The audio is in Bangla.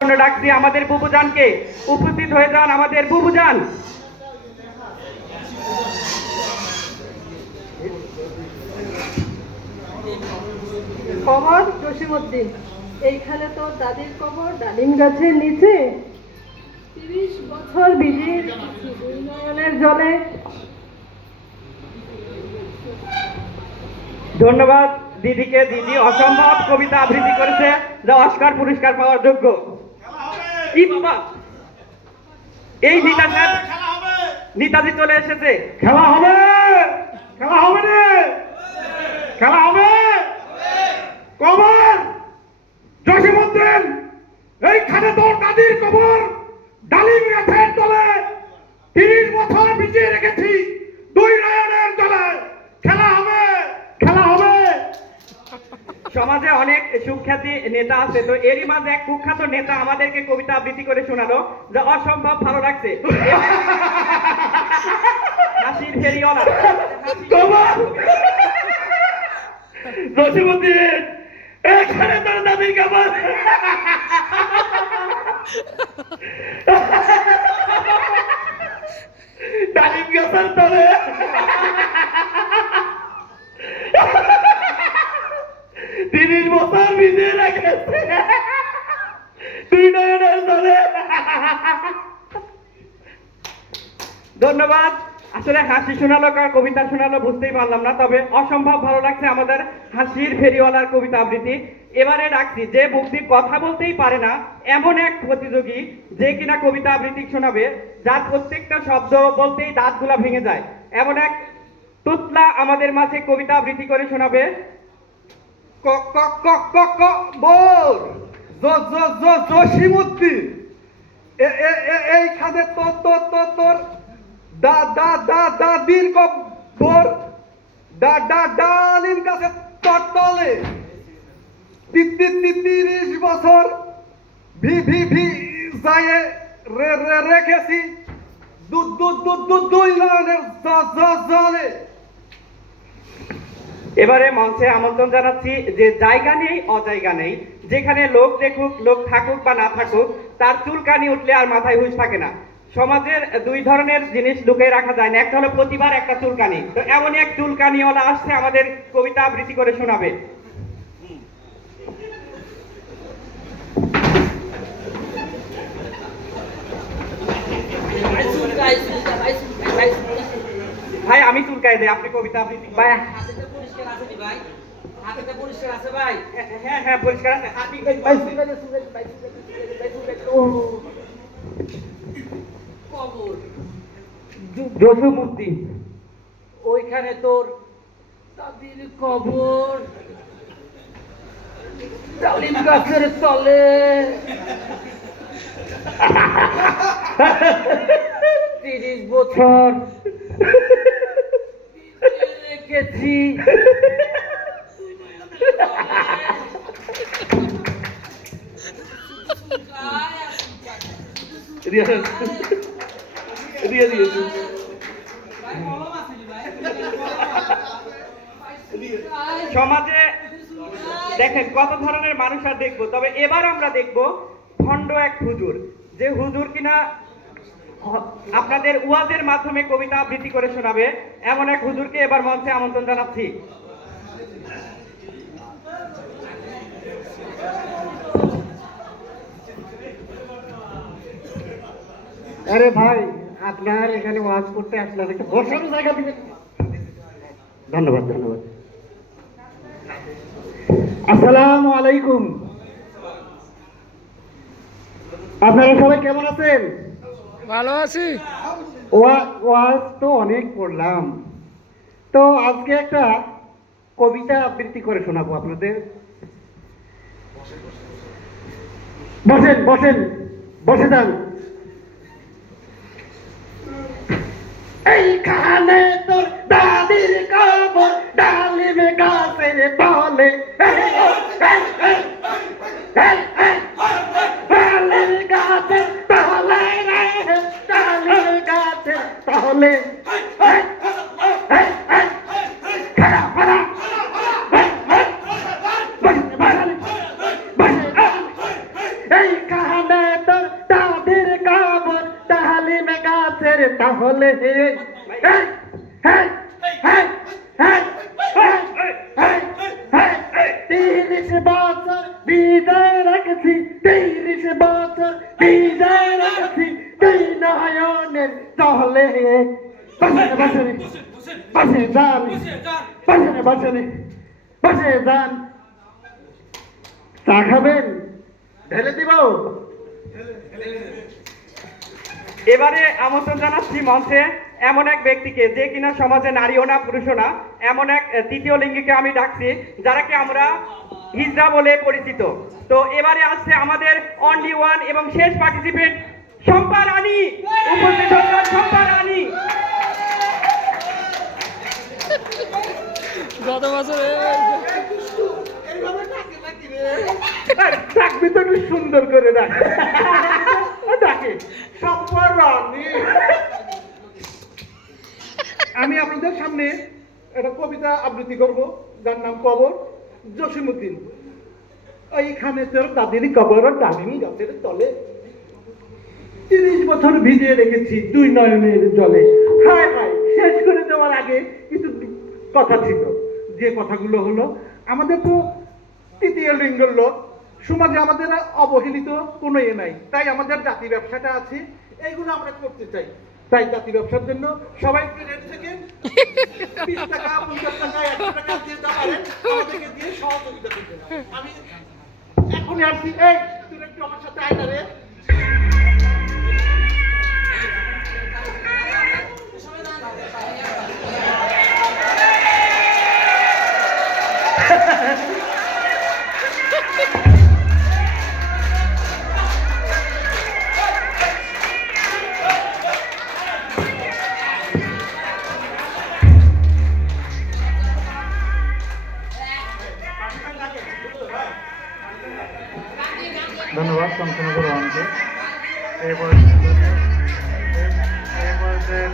জন্য ডাকছি আমাদের বুবুজানকে উপস্থিত হয়ে যান আমাদের বুবুজান কবর জসিমউদ্দিন এইখানে তো দাদির কবর ডালিম গাছের নিচে। তিরিশ বছর বিজির উন্নয়নের জলে। ধন্যবাদ দিদিকে দিদি অসম্ভব কবিতা আবৃত্তি করেছে। যা অস্কার পুরস্কার পাওয়ার যোগ্য। ই বাবা? এই নিতা নিতাজি চলে এসেছে। খেলা হবে খেলা হবে খেলা হবে। কবর জসীমউদ্দিন এইখানে তোর দাদির কবর ডালিম গাছের তলে তিরিশ বছর বিছিয়ে রেখেছি দুই নয়নের জলে খেলা হবে খেলা হবে সমাজে অনেক সুখ্যাতি নেতা আছে। তো এরই মাঝে এক কুখ্যাত নেতা আমাদেরকে কবিতা আবৃত্তি করে শোনালো, যা অসম্ভব ভালো লাগছে। হাসির এখানে তোর দাদির ডালিম গাছের তলে তিরিশ বছর ধন্যবাদ। আসলে হাসি শোনালো কার, কবিতা শোনালো বুঝতেই পারলাম না, তবে অসম্ভব ভালো লাগছে আমাদের হাসির ফেরিওয়ালার কবিতা আবৃত্তি। এবারে ডাকছি যে মুক্তি কথা বলতেই পারে না, এমন এক প্রতিযোগী যে কিনা কবিতা আবৃত্তি শোনাবে, যার প্রত্যেকটা শব্দ বলতেই দাঁতগুলা ভেঙে যায়। এমন এক তুতলা আমাদের মাঝে কবিতা আবৃত্তি করে শোনাবে ক ক ক ক ক বল। জ জ জ জসীমউদ্দিন এ এ এ এইখানে তোর তোর তোর তোর। দা দা দা দাদির কবর দা দা ডালিম গাছে তোর তলে। তি- তি- তি- তিরিশ বছর ভি ভি ভি, যায় রে রে, রেখেছি। দু দু দু দু দুই জ, জলে। এবারে মঞ্চে আমন্ত্রণ জানাচ্ছি যে জায়গা নেই অজায়গা নেই। যেখানে লোক দেখুক লোক থাকুক বা না থাকুক তার চুলকানি উঠলে আর মাথায় হুঁশ থাকে না। সমাজের দুই ধরনের জিনিস লুকিয়ে রাখা যায় না। একটা হলো প্রতিবার একটা চুলকানি তো এমন এক চুলকানিওয়ালা আসছে আমাদের কবিতা আবৃত্তি করে শোনাবে। ভাই আমি চুলকাই দেই আপনি কবিতা আবৃত্তি ভাই হ্যাঁ হ্যাঁ পরিষ্কার আছে। আপনি জসুমুদ্দিন ওইখানে তোর দাদির কবর। ডালিম গাছের তলে। তিরিশ বছর রেখেছি সমাজে দেখেন কত ধরনের মানুষ আর দেখব তবে এবার আমরা দেখব ভণ্ড এক হুজুর যে হুজুর কিনা আপনাদের ওয়াজের মাধ্যমে কবিতা আবৃত্তি করে শোনাবে এমন এক হুজুরকে এবার মঞ্চে আমন্ত্রণ জানাচ্ছি। আরে ভাই, আপনার এখানে ওয়াজ করতে আসলাম একটু বসার জায়গা দিবেন ধন্যবাদ ধন্যবাদ। আসসালামু আলাইকুম। আপনারা সবাই কেমন আছেন? ভালো আছি? ওয়াজ তো অনেক পড়লাম। তো আজকে একটা কবিতা আবৃত্তি করে শোনাবো আপনাদের। বসেন বসেন বসে যান। এইখানে তোর দাদির কবর বাসে যান। বাসনে বাসনে বাসে যান। চা খাবেন? ঢেলে দিব? এবারে আমন্ত্রণ জানাচ্ছি মঞ্চে এমন এক ব্যক্তিকে যে কিনা সমাজে নারীও না পুরুষও না এমন এক তৃতীয় লিঙ্গিকে আমি ডাকছি যারাকে আমরা হিজড়া বলে পরিচিত। তো এবারে আসছে আমাদের অনলি ওয়ান এবং শেষ পার্টিসিপেন্ট শম্পা রানী। উপস্থিত শম্পা রানী। গত বছর ডাকবি তো সুন্দর করে ডাক ডাকে আমি আপনাদের সামনে একটা কবিতা আবৃত্তি করব, যার নাম কবর জসিমুদ্দিন এইখানে তোর দাদির কবর ডালিমি গাছের তলে। তিরিশ বছর ভিজিয়ে রেখেছি দুই নয়নের জলে। হায় হায়, শেষ করে দেওয়ার আগে কিছু কথা ছিল। যে কথাগুলো হলো, আমাদের তো তৃতীয় লিঙ্গের লোক, সমাজে আমাদের অবহেলিত কোনো ইয়ে নাই। তাই আমাদের জাতি ব্যবসাটা আছে, এইগুলো আমরা করতে চাই। তাই জাতি ব্যবসার জন্য সবাই রেট থেকে সহযোগিতা আমি এখনই আসছি। এই তুই একটু আমার সাথে আয় রে।